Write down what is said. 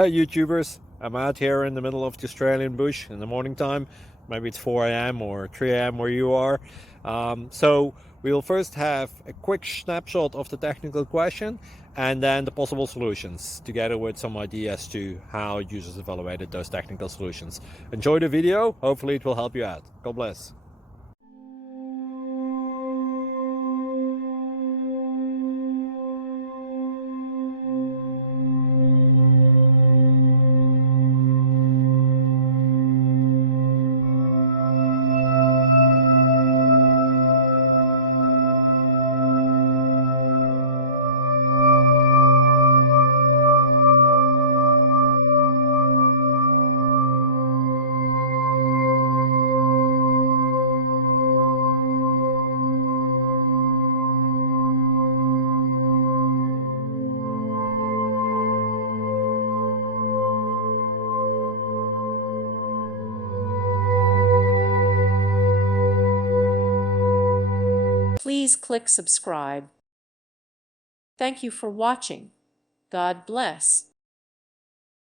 Hey YouTubers, I'm out here in the middle of the Australian bush in the morning time. Maybe it's 4 a.m. or 3 a.m. where you are. So we'll first have a quick snapshot of the technical question and then the possible solutions, together with some ideas to how users evaluated those technical solutions. Enjoy the video, hopefully it will help you out. God bless. Please click subscribe. Thank you for watching. God bless.